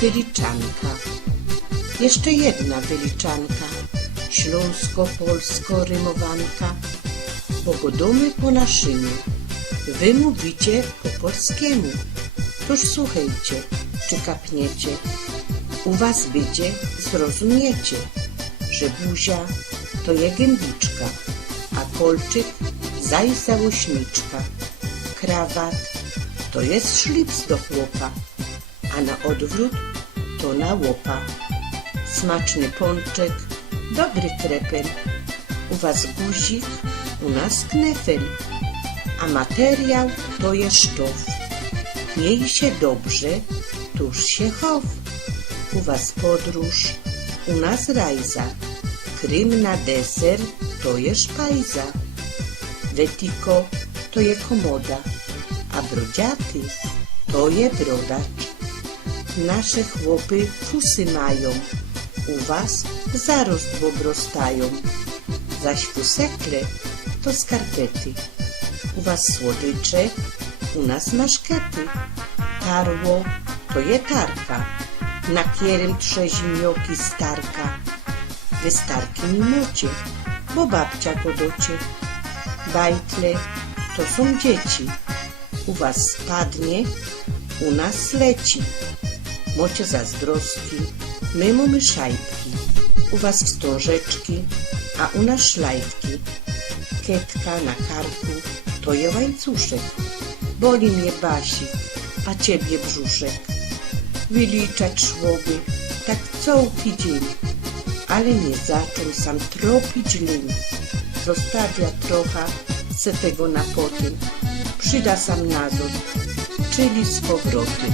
Wyliczanka. Jeszcze jedna wyliczanka, śląsko-polsko-rymowanka. Pogodomy po naszymu, wy mówicie po polskiemu. Toż słuchajcie, czy kapniecie, u was będzie zrozumiecie, że buzia to je gębiczka, a kolczyk zaj załośniczka. Krawat to jest szlips do chłopa, a na odwrót to na łopa. Smaczny pączek, dobry krepel, u was guzik, u nas knefel, a materiał to je sztof. Miej się dobrze, tuż się chow. U was podróż, u nas rajza, krym na deser to je szpajza. Wetiko to je komoda, a brodziaty to je brodacz. Nasze chłopy fusy mają, u was zarost w obrostają, zaś fusekle to skarpety. U was słodycze, u nas maszkety. Tarło to je tarka, na kierem trzeźmioki starka. Wy starki nie mocie, bo babcia godocie. Bajtle to są dzieci, u was spadnie, u nas leci. Mocie zazdroski, my mamy szajbki, u was wstążeczki, a u nas szlajtki. Ketka na karku to je łańcuszek, boli mnie basik, a ciebie brzuszek. Wyliczać szłoby tak cołki dzień, ale nie zaczął sam tropić lin. Zostawia trocha se tego na potem, przyda sam nazor, czyli z powrotem.